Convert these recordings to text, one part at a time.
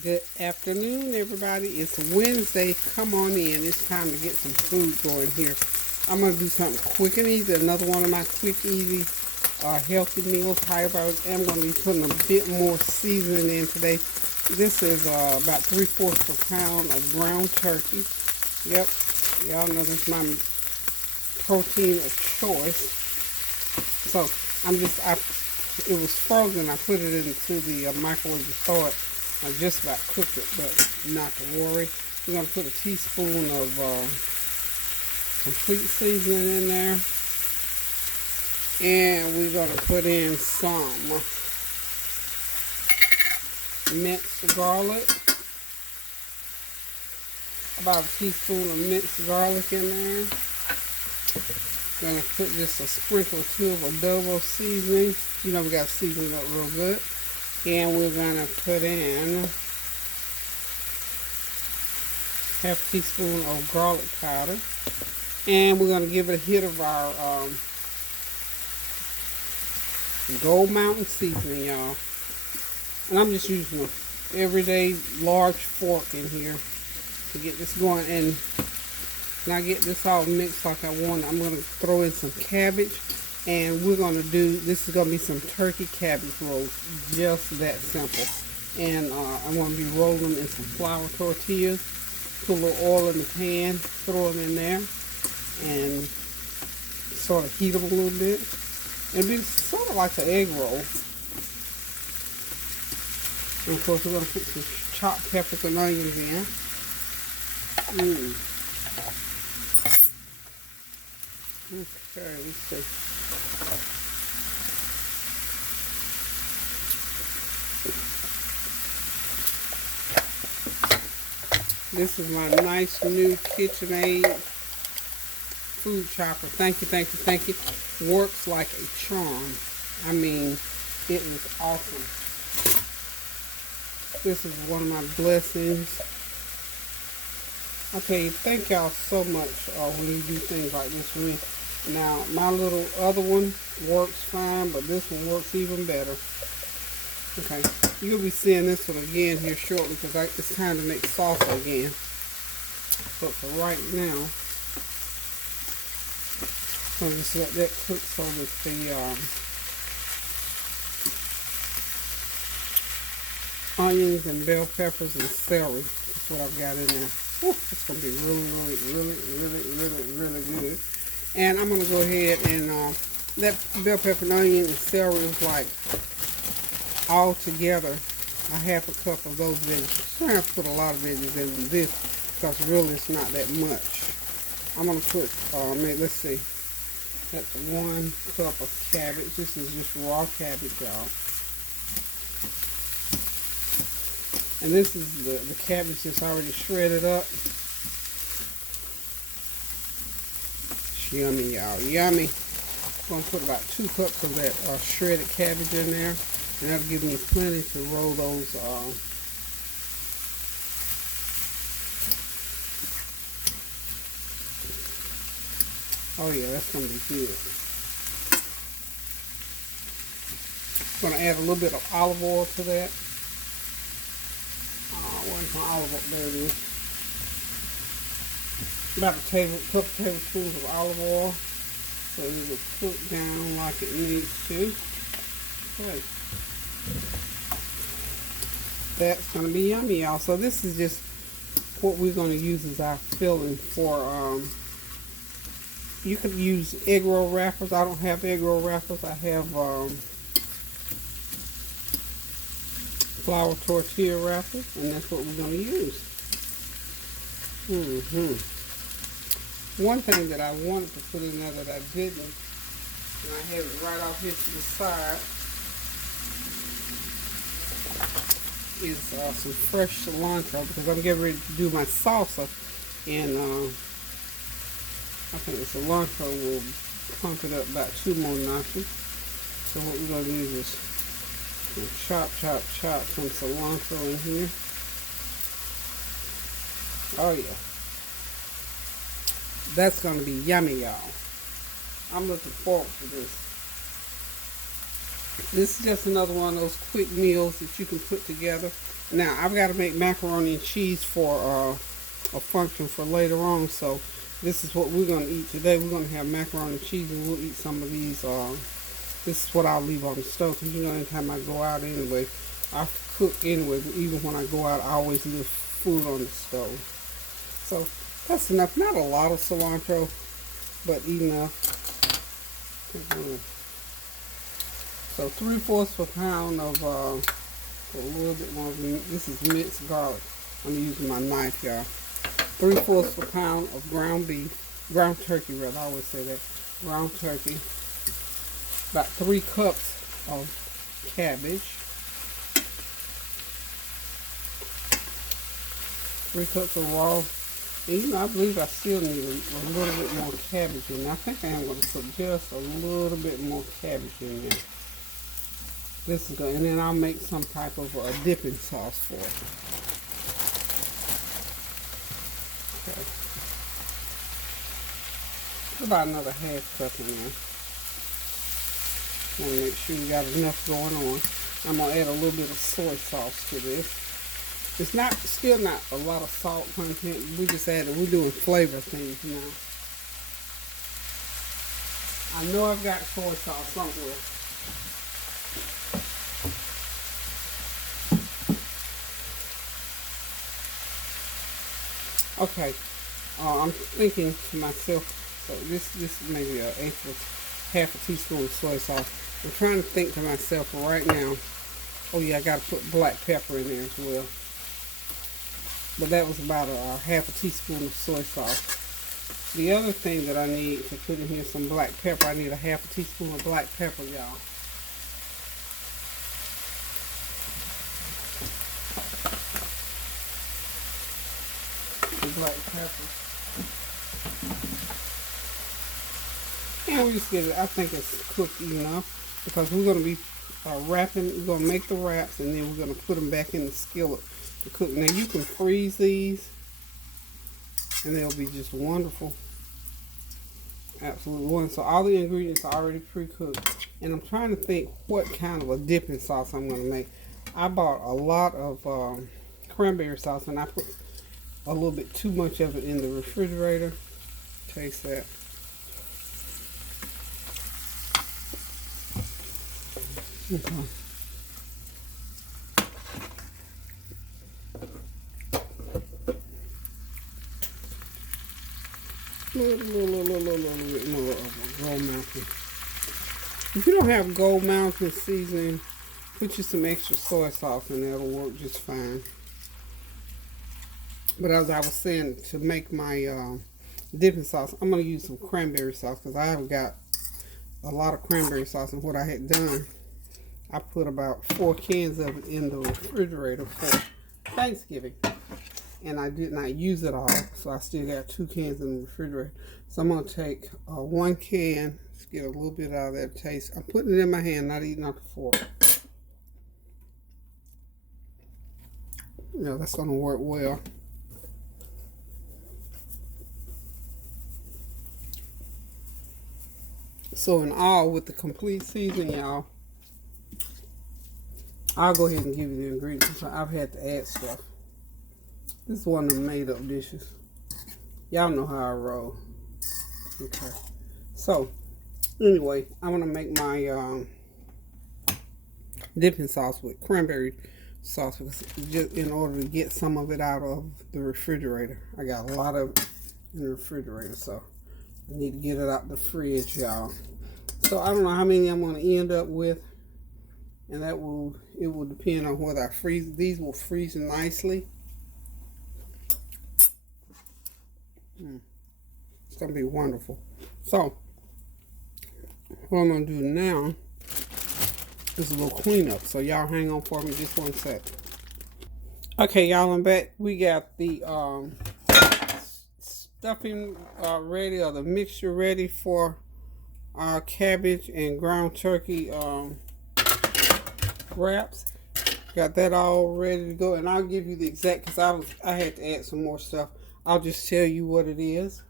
Good afternoon, everybody. It's Wednesday. Come on in. It's time to get some food going here. I'm going to do something quick and easy. Another one of my quick, easy, healthy meals. However, I am going to be putting a bit more seasoning in today. This is about 3/4 of a pound of ground turkey. Yep. Y'all know this is my protein of choice. So, it was frozen. I put it into the microwave to thaw it. I just about cooked it, but not to worry. We're going to put a teaspoon of complete seasoning in there. And we're going to put in some minced garlic. About a teaspoon of minced garlic in there. Going to put just a sprinkle or two of adobo seasoning. You know we got to season it up real good. And we're going to put in half a teaspoon of garlic powder. And we're going to give it a hit of our Gold Mountain seasoning, y'all. And I'm just using an everyday large fork in here to get this going. And when I get this all mixed like I want, I'm going to throw in some cabbage. And we're going to do, this is going to be some turkey cabbage rolls, just that simple. And I'm going to be rolling them in some flour tortillas, put a little oil in the pan, throw them in there, and sort of heat them a little bit. And be sort of like an egg roll. And of course we're going to put some chopped peppers and onions in. Okay, let's see. This is my nice new KitchenAid food chopper. Thank you, thank you, thank you. Works like a charm. I mean, it is awesome. This is one of my blessings. I tell you, thank y'all so much when you do things like this for me. Now, my little other one works fine, but this one works even better. Okay, you'll be seeing this one again here shortly because it's time to make salsa again. But for right now, I'll just let that cook so that the onions and bell peppers and celery is what I've got in there. Whew, it's going to be really good. And I'm going to go ahead and that bell pepper and onion and celery is like all together a half a cup of those veggies. I'm going to put a lot of veggies in this because really it's not that much. I'm going to put, let's see, that's 1 cup of cabbage. This is just raw cabbage, y'all. And this is the cabbage that's already shredded up. It's yummy, y'all. Yummy. I'm going to put about 2 cups of that shredded cabbage in there. And that'll give me plenty to roll those oh yeah, that's going to be good. I'm going to add a little bit of olive oil to that. Where's my olive oil? There it is. About a couple tablespoons of olive oil. So it will cook down like it needs to. Okay. That's going to be yummy, y'all. So this is just what we're going to use as our filling for, you could use egg roll wrappers. I don't have egg roll wrappers. I have flour tortilla wrappers, and that's what we're going to use. One thing that I wanted to put in there that I didn't, and I have it right off here to the side, is some fresh cilantro because I'm getting ready to do my salsa, and I think the cilantro will pump it up about 2 more notches. So what we're going to do is chop some cilantro in here. Oh yeah, that's going to be yummy, y'all. I'm looking forward to this. This is just another one of those quick meals that you can put together. Now, I've got to make macaroni and cheese for a function for later on, so this is what we're going to eat today. We're going to have macaroni and cheese, and we'll eat some of these. This is what I'll leave on the stove, because you know, anytime I go out anyway, I cook anyway, but even when I go out, I always leave food on the stove. So that's enough. Not a lot of cilantro, but enough. So 3/4 of a pound of a little bit more. This is minced garlic. I'm using my knife, y'all. 3/4 of a pound of ground turkey rather. I always say that. Ground turkey. About 3 cups of cabbage. 3 cups of raw. And you know, I believe I still need a little bit more cabbage in there. I think I am going to put just a little bit more cabbage in there. This is good. And then I'll make some type of a dipping sauce for it. Okay. About another half cup in there. Want to make sure you got enough going on. I'm going to add a little bit of soy sauce to this. It's still not a lot of salt content. We just added, we're doing flavor things now. I know I've got soy sauce somewhere. Okay, I'm thinking to myself, so this is maybe half a teaspoon of soy sauce. I'm trying to think to myself right now, oh yeah, I got to put black pepper in there as well. But that was about a half a teaspoon of soy sauce. The other thing that I need to put in here, some black pepper. I need a half a teaspoon of black pepper, y'all. Black pepper. And we just get it. I think it's cooked enough, because we're going to be wrapping. We're going to make the wraps, and then we're going to put them back in the skillet to cook. Now you can freeze these, and they'll be just wonderful. Absolutely wonderful. So all the ingredients are already pre-cooked, and I'm trying to think what kind of a dipping sauce I'm going to make. I bought a lot of cranberry sauce, and I put a little bit too much of it in the refrigerator. Taste that. Okay. A little bit more of a Gold Mountain. If you don't have Gold Mountain seasoning, put you some extra soy sauce and that'll work just fine. But as I was saying, to make my dipping sauce, I'm going to use some cranberry sauce, because I have got a lot of cranberry sauce. And what I had done, I put about 4 cans of it in the refrigerator for Thanksgiving. And I did not use it all, so I still got 2 cans in the refrigerator. So I'm going to take 1 can, just get a little bit out of that taste. I'm putting it in my hand, not eating off the fork. You know, that's going to work well. So in all, with the complete season, y'all, I'll go ahead and give you the ingredients. I've had to add stuff. This is one of the made up dishes. Y'all know how I roll. Okay. So, anyway, I'm going to make my dipping sauce with cranberry sauce, just in order to get some of it out of the refrigerator. I got a lot of it in the refrigerator, so I need to get it out the fridge, y'all. So I don't know how many I'm going to end up with, and it will depend on whether I freeze. These will freeze nicely. It's going to be wonderful. So what I'm going to do now is a little cleanup. So y'all hang on for me just 1 sec. Okay, y'all, I'm back. We got the stuffing ready, or the mixture ready for our cabbage and ground turkey wraps. Got that all ready to go, and I'll give you the exact, because I had to add some more stuff. I'll just tell you what it is.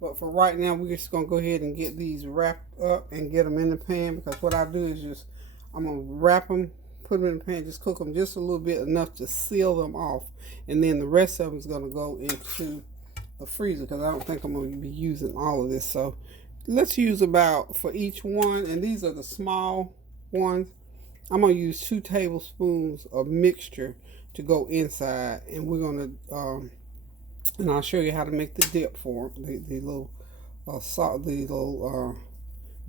But for right now, we're just gonna go ahead and get these wrapped up and get them in the pan, because what I do is I'm gonna wrap them put them in the pan, just cook them just a little bit, enough to seal them off. And then the rest of them is going to go into the freezer because I don't think I'm going to be using all of this. So let's use about, for each one, and these are the small ones, I'm going to use 2 tablespoons of mixture to go inside. And we're going to, and I'll show you how to make the dip for them, the little salt, the little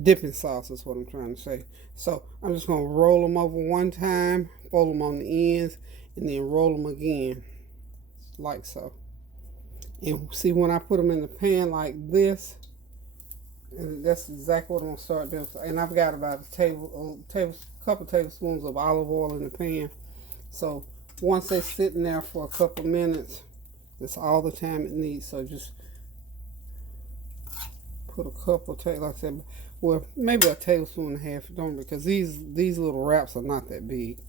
dipping sauce is what I'm trying to say. So I'm just going to roll them over one time, fold them on the ends, and then roll them again, like so. And see, when I put them in the pan like this, and that's exactly what I'm going to start doing. And I've got about a couple tablespoons of olive oil in the pan. So once they're sitting there for a couple minutes, that's all the time it needs. So just put a couple, like I said, well, maybe a tablespoon and a half, don't, because these little wraps are not that big.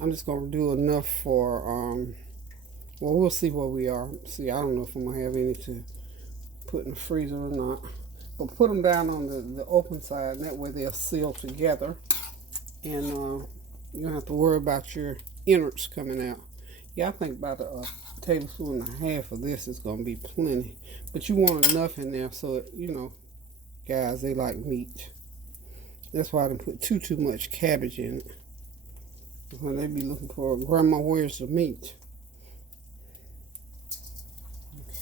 I'm just going to do enough for, well, we'll see where we are. See, I don't know if I'm going to have any to put in the freezer or not. But put them down on the open side, and that way they'll seal together. And you don't have to worry about your innards coming out. Yeah, I think about a tablespoon and a half of this is going to be plenty. But you want enough in there so, you know, guys, they like meat. That's why I didn't put too much cabbage in it. When they be looking for, Grandma, where's the meat?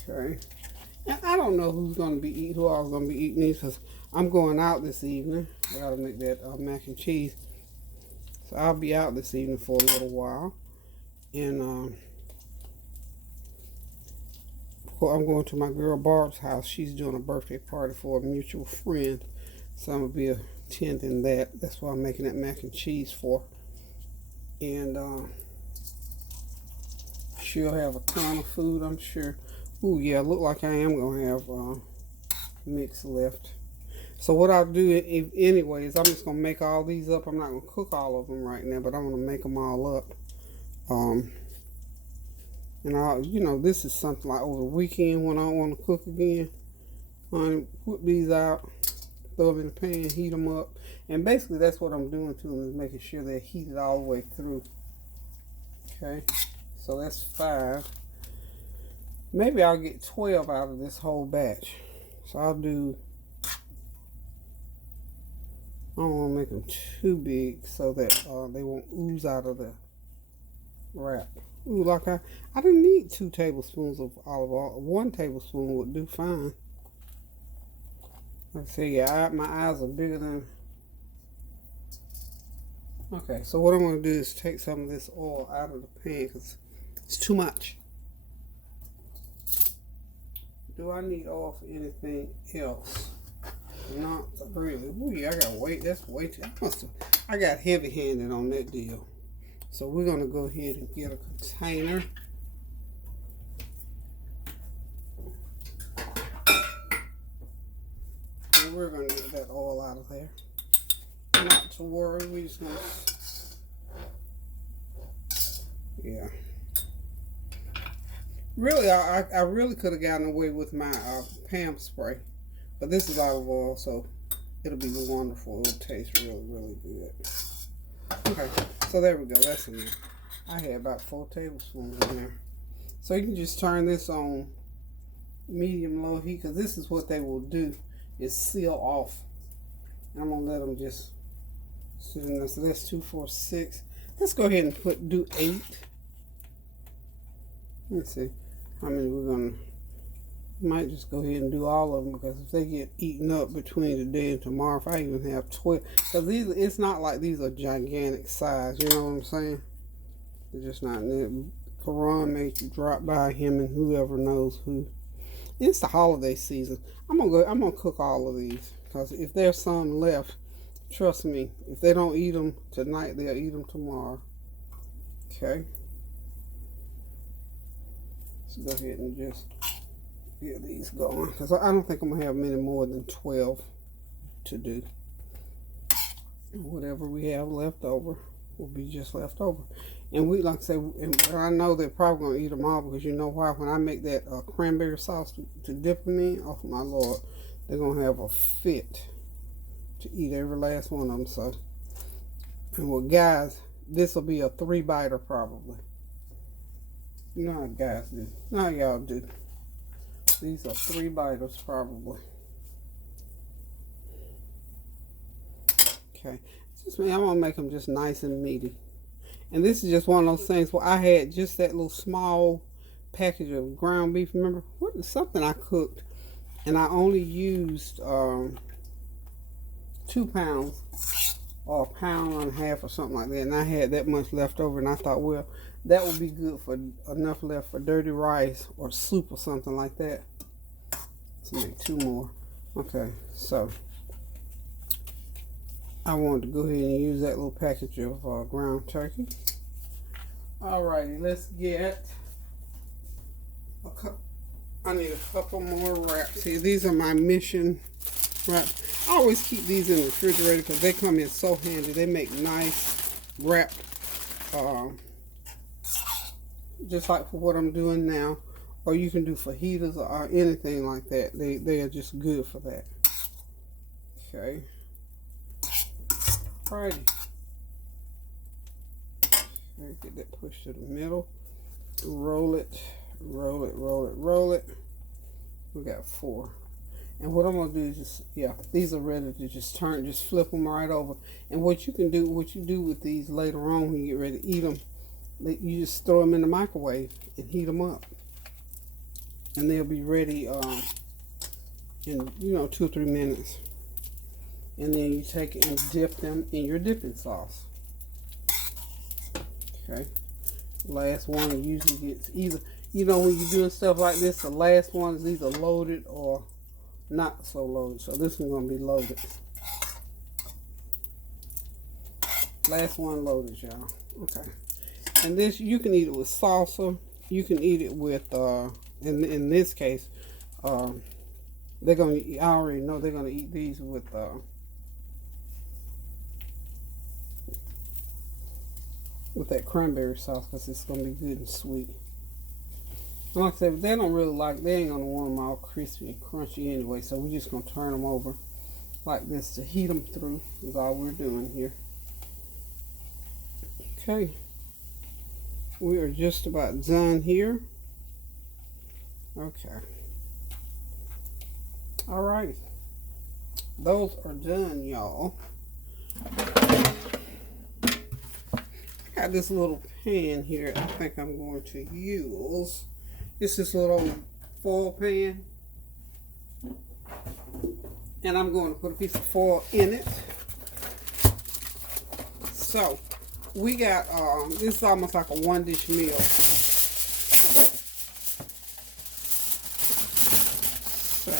Okay. And I don't know who all going to be eating these, because I'm going out this evening. I got to make that mac and cheese. So I'll be out this evening for a little while. And I'm going to my girl Barb's house. She's doing a birthday party for a mutual friend. So I'm going to be attending that. That's why I'm making that mac and cheese for. And she'll have a ton of food, I'm sure. Ooh, yeah, look like I am going to have mix left. So what I'll do anyway is I'm just going to make all these up. I'm not going to cook all of them right now, but I'm going to make them all up. And I'll, you know, this is something like over the weekend when I don't want to cook again. I put these out, throw them in the pan, heat them up. And basically that's what I'm doing to them, is making sure they're heated all the way through. Okay, so that's 5. Maybe I'll get 12 out of this whole batch. So I'll do, I don't want to make them too big so that they won't ooze out of the wrap. Ooh, like I didn't need 2 tablespoons of olive oil. 1 tablespoon would do fine. Like I say, yeah, my eyes are bigger than. Okay, so what I'm going to do is take some of this oil out of the pan because it's too much. Do I need oil for anything else? Not really. Ooh, yeah, I got weight. That's way too. I got heavy-handed on that deal. So we're going to go ahead and get a container. And we're going to get that oil out of there. Not to worry, we just going to, yeah. Really, I really could have gotten away with my Pam spray. But this is olive oil, so it'll be wonderful. It'll taste really, really good. Okay, so there we go. That's in there. I had about 4 tablespoons in there. So you can just turn this on medium-low heat, because this is what they will do, is seal off. I'm going to let them just sit in there. So that's 2, 4, 6. Let's go ahead and do 8. Let's see how many we're going to. Might just go ahead and do all of them, because if they get eaten up between today and tomorrow, if I even have 12, because these, it's not like these are gigantic size, you know what I'm saying? They're just not. Karan may drop by, him and whoever knows who. It's the holiday season. I'm gonna cook all of these, because if there's some left, trust me, if they don't eat them tonight, they'll eat them tomorrow. Okay. Let's go ahead and just get these going, because I don't think I'm gonna have many more than 12 to do. Whatever we have left over will be just left over. And we, like I say, and I know they're probably gonna eat them all, because you know why? When I make that cranberry sauce to dip them in, oh my Lord, they're gonna have a fit to eat every last one of them. So, and well, guys, this will be a 3-biter probably. You know how guys do. You know how y'all do. These are 3-biters probably. Okay. Just me, I'm gonna make them just nice and meaty. And this is just one of those things where I had just that little small package of ground beef. Remember, what is something I cooked, and I only used 2 pounds or 1.5 pounds or something like that, and I had that much left over, and I thought, well, that would be good for enough left for dirty rice or soup or something like that. Let's make 2 more. Okay, so I wanted to go ahead and use that little package of ground turkey. Alrighty, let's get a cup. I need a couple more wraps here. These are my mission wraps. I always keep these in the refrigerator because they come in so handy. They make nice wrapped, just like for what I'm doing now. Or you can do fajitas or anything like that. They are just good for that. Okay. Alrighty. Get that pushed to the middle. Roll it, roll it, roll it, roll it. We got 4. And what I'm going to do is just, yeah, these are ready to just turn, just flip them right over. And what you can do, what you do with these later on when you get ready to eat them, you just throw them in the microwave and heat them up. And they'll be ready in, 2 or 3 minutes. And then you take it and dip them in your dipping sauce. Okay. Last one usually gets either, when you're doing stuff like this, the last one is either loaded or not so loaded. So this one's going to be loaded. Last one loaded, y'all. Okay. And this, you can eat it with salsa. You can eat it with, in this case, they're going to, I already know they're going to eat these with, that cranberry sauce because it's going to be good and sweet. And like I said, they don't really like, they ain't going to want them all crispy and crunchy anyway, so we're just going to turn them over like this to heat them through is all we're doing here. Okay. We are just about done here. Okay. Alrighty. Those are done, y'all. Got this little pan here I think I'm going to use. It's this little foil pan. And I'm going to put a piece of foil in it. So, we got, this is almost like a 1-dish meal. So,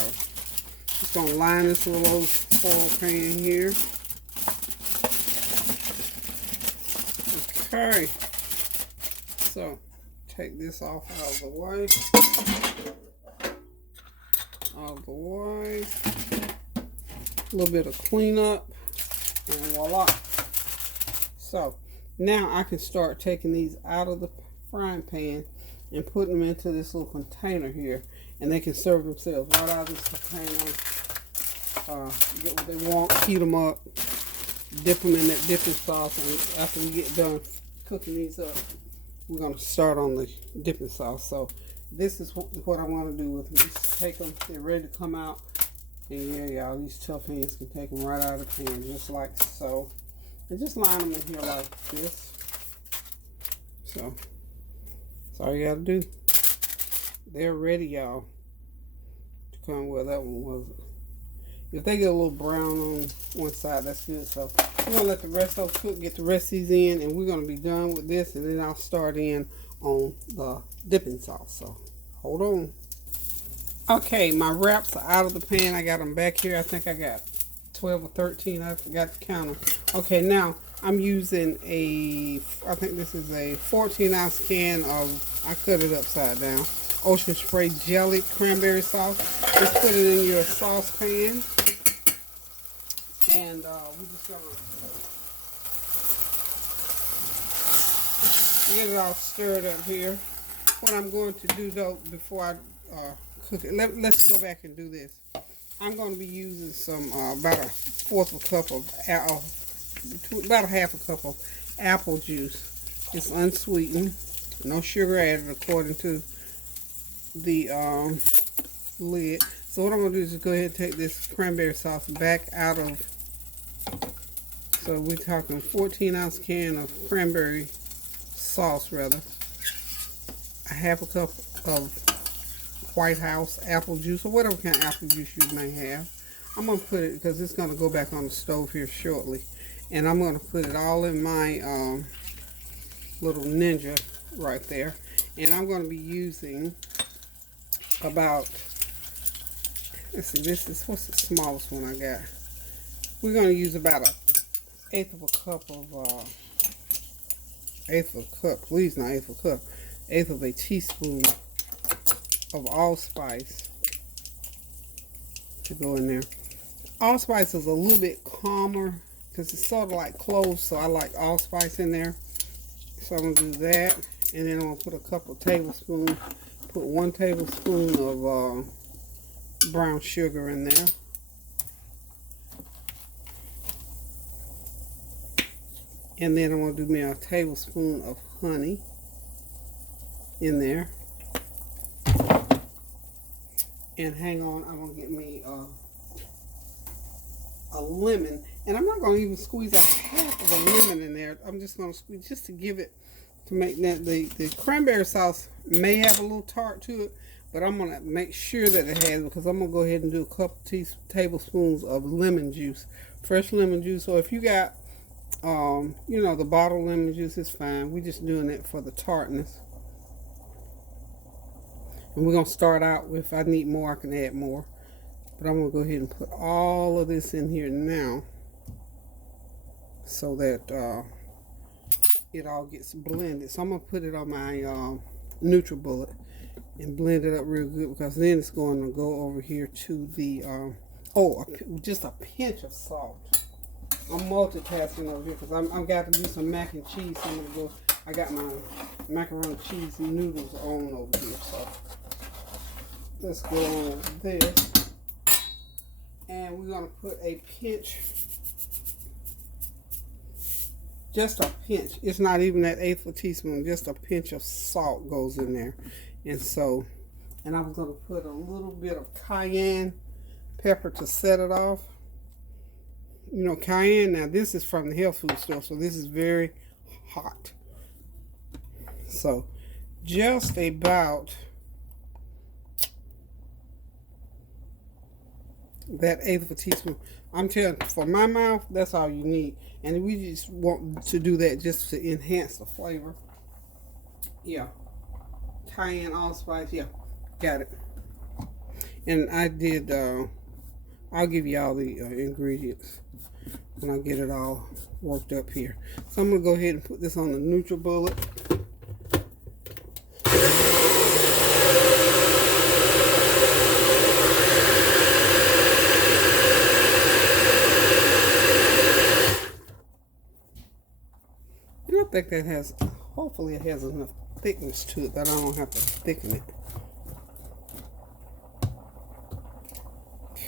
just going to line this little old foil pan here. Okay, so take this off out of the way. Out of the way. A little bit of cleanup, and voila. So now I can start taking these out of the frying pan and putting them into this little container here, and they can serve themselves right out of this container. Get what they want, heat them up, dip them in that dipping sauce, and after we get done cooking these up, we're going to start on the dipping sauce. So this is what I want to do with them. Just take them, they're ready to come out, and yeah, y'all, these tough hands can take them right out of the pan, just like so. And just line them in here like this. So that's all you got to do. They're ready, y'all, to come. Well, that one wasn't. If they get a little brown on one side, that's good. So we're going to let the rest of those cook, get the rest of these in, and we're going to be done with this, and then I'll start in on the dipping sauce. So hold on. Okay, my wraps are out of the pan. I got them back here. I think I got 12 or 13. I forgot to count them. Okay, now I'm using I think this is a 14-ounce can of, I cut it upside down, Ocean Spray Jelly Cranberry Sauce. Just put it in your saucepan. And we're just going to get it all stirred up here. What I'm going to do, though, before I cook it, let's go back and do this. I'm going to be using some, about a 1/4 cup of, about a 1/2 cup of apple juice. It's unsweetened, no sugar added according to the lid. So what I'm going to do is just go ahead and take this cranberry sauce back out of, so we're talking 14-ounce can of cranberry sauce, rather. A half a cup of White House apple juice, or whatever kind of apple juice you may have. I'm going to put it, because it's going to go back on the stove here shortly. And I'm going to put it all in my little Ninja right there. And I'm going to be using about, let's see, this is, what's the smallest one I got? We're going to use about an eighth of a cup of, eighth of a cup, please not eighth of a cup, eighth of a teaspoon of allspice to go in there. Allspice is a little bit calmer because it's sort of like cloves, so I like allspice in there. So I'm going to do that, and then I'm going to put a couple of tablespoons, put 1 tablespoon of brown sugar in there. And then I'm going to do me a tablespoon of honey in there. And hang on, I'm going to get me a lemon. And I'm not going to even squeeze a half of a lemon in there. I'm just going to squeeze just to give it, to make that, the cranberry sauce may have a little tart to it, but I'm going to make sure that it has, because I'm going to go ahead and do a couple tablespoons of lemon juice, fresh lemon juice. So if you got, you know, the bottled lemon juice, is fine. We're just doing it for the tartness. And we're going to start out with, if I need more, I can add more. But I'm going to go ahead and put all of this in here now, so that it all gets blended. So I'm going to put it on my NutriBullet and blend it up real good, because then it's going to go over here to the, just a pinch of salt. I'm multitasking over here because I'm got to do some mac and cheese. So I'm going to go, I got my macaroni cheese and noodles on over here. So let's go on with this. And we're going to put a pinch, just a pinch. It's not even that eighth of a teaspoon, just a pinch of salt goes in there. And so, and I'm going to put a little bit of cayenne pepper to set it off. You know, cayenne, now this is from the health food store, so this is very hot. So, just about that eighth of a teaspoon. I'm telling you, for my mouth, that's all you need. And we just want to do that just to enhance the flavor. Yeah. Cayenne, allspice, yeah. Got it. And I did, I'll give you all the ingredients when I get it all worked up here. So I'm going to go ahead and put this on the NutriBullet. And I think that has, hopefully it has enough thickness to it that I don't have to thicken it.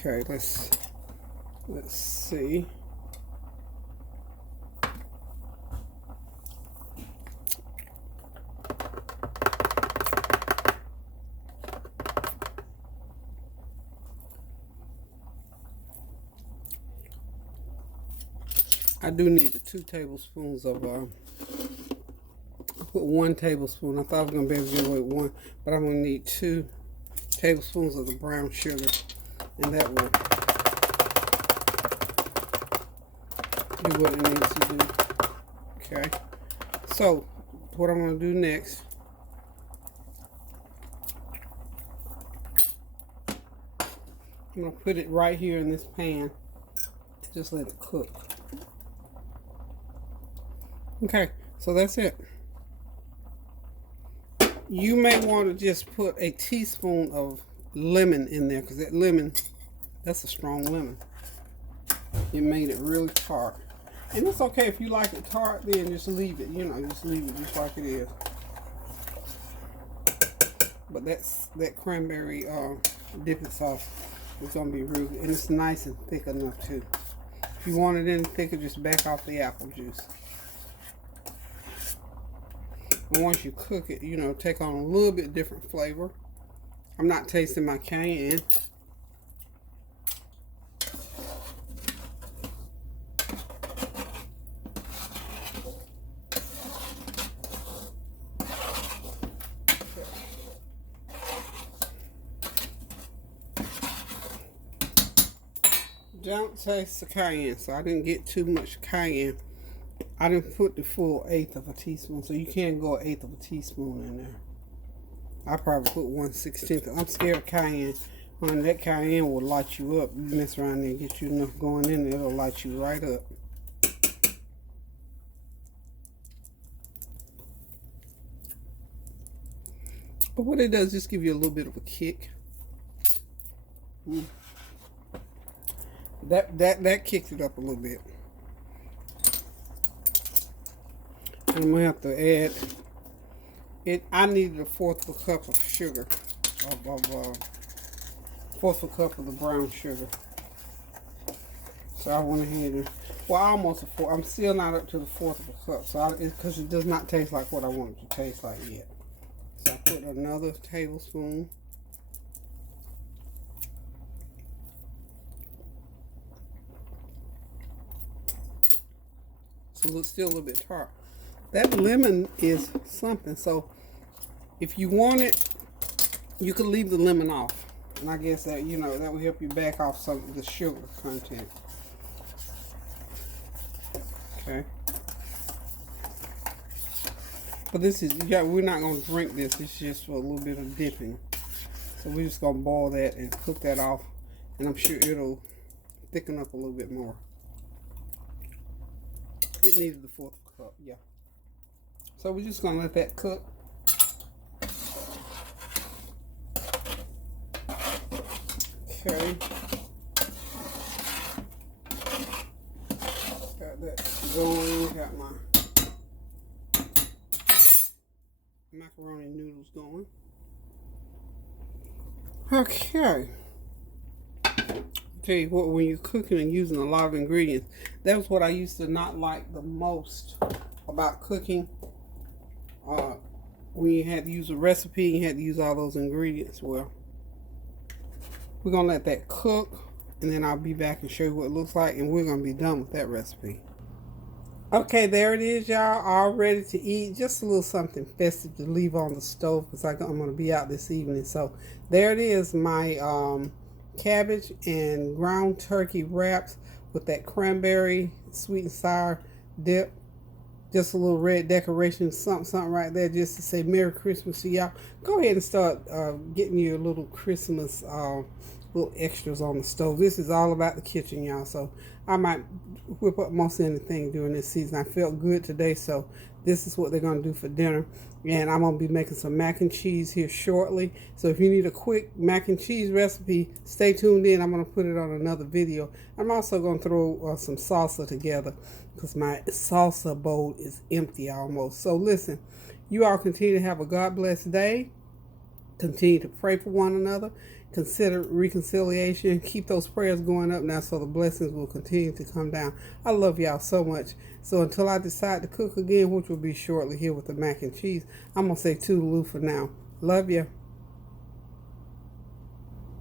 Okay, let's see. I do need the 2 tablespoons of, put 1 tablespoon. I thought I was going to be able to give away 1, but I'm going to need 2 tablespoons of the brown sugar, and that will do what it needs to do. Okay, so what I'm going to do next, I'm going to put it right here in this pan and just let it cook. Okay, so that's it. You may want to just put a teaspoon of lemon in there, because that lemon, that's a strong lemon. It made it really tart. And it's okay if you like it tart, then just leave it, you know, just leave it just like it is. But that cranberry dipping sauce is going to be real good. And it's nice and thick enough too. If you want it any thicker, just back off the apple juice. And once you cook it, you know, take on a little bit different flavor. I'm not tasting my cayenne. Don't taste the cayenne, so I didn't get too much cayenne. I didn't put the full 1/8 of a teaspoon, so you can go 1/8 of a teaspoon in there. I probably put 1/16. I'm scared of cayenne. That cayenne will light you up. You mess around there and get you enough going in there, it'll light you right up. But what it does is just give you a little bit of a kick. That kicked it up a little bit. And I'm gonna have to add it. I needed a 1/4 of a cup of sugar, of 1/4 of a cup of the brown sugar. So I went ahead and, well, almost a 4. I'm still not up to the 1/4 of a cup, so because it does not taste like what I want it to taste like yet. So I put another tablespoon. So it's still a little bit tart. That lemon is something. So if you want it, you could leave the lemon off. And I guess that, you know, that will help you back off some of the sugar content. Okay. But this is, we're not going to drink this. It's just for a little bit of dipping. So we're just going to boil that and cook that off. And I'm sure it'll thicken up a little bit more. It needed the 1/4 cup, yeah. So we're just going to let that cook. Okay. Got that going. Got my macaroni noodles going. Okay. Tell you what, when you're cooking and using a lot of ingredients, that was what I used to not like the most about cooking. When you had to use a recipe, you had to use all those ingredients. Well, we're gonna let that cook, and then I'll be back and show you what it looks like, and we're gonna be done with that recipe. Okay, there it is, y'all, all ready to eat. Just a little something festive to leave on the stove, because I'm gonna be out this evening. So there it is, my cabbage and ground turkey wraps with that cranberry sweet and sour dip. Just a little red decoration, something right there, just to say Merry Christmas to y'all. Go ahead and start getting your little Christmas little extras on the stove. This is all about the kitchen, y'all. So I might whip up most anything during this season. I felt good today, so this is what they're going to do for dinner. And I'm going to be making some mac and cheese here shortly. So if you need a quick mac and cheese recipe, stay tuned in. I'm going to put it on another video. I'm also going to throw some salsa together, because my salsa bowl is empty almost. So listen, you all continue to have a God blessed day. Continue to pray for one another. Consider reconciliation. Keep those prayers going up now, so the blessings will continue to come down. I love y'all so much. So until I decide to cook again, which will be shortly here with the mac and cheese, I'm going to say toodaloo for now. Love you.